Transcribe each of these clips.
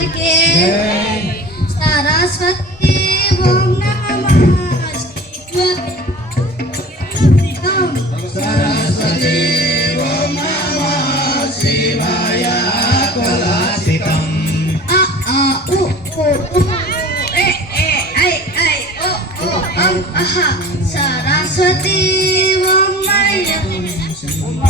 వారికి సరస్వతి ఓం. సరస్వతి ఓం నమః. శివాయ కులాసితం ఆ ఆ ఉ ఉ ఉ ఏ ఏ ఐ ఐ ఓ ఓ అం అహ. సరస్వతి ఓం నమః.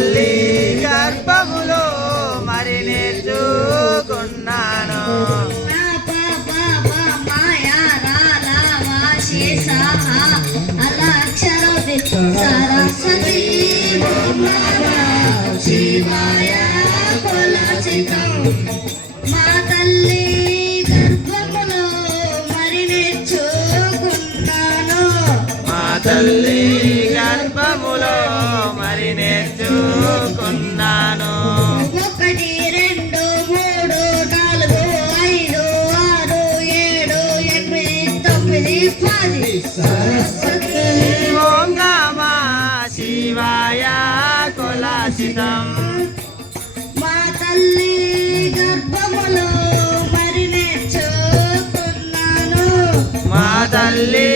తల్లి గర్భములో మరి నేర్చుకున్నాను సరస్వతి శివాయ కులచితం మా తల్లి గర్భములో మరి నేర్చుకున్నాను మా తల్లి గర్భములో మరి నేర్చుకున్నాను ఒకటి రెండు మూడు నాలుగు ఐదు ఆరు ఏడు ఎనిమిది తొమ్మిది పది. సరస్వతి ఓం నమ శివాయ కులాసితం. మా తల్లి గర్భములో మరి నేర్చుకున్నాను మా తల్లి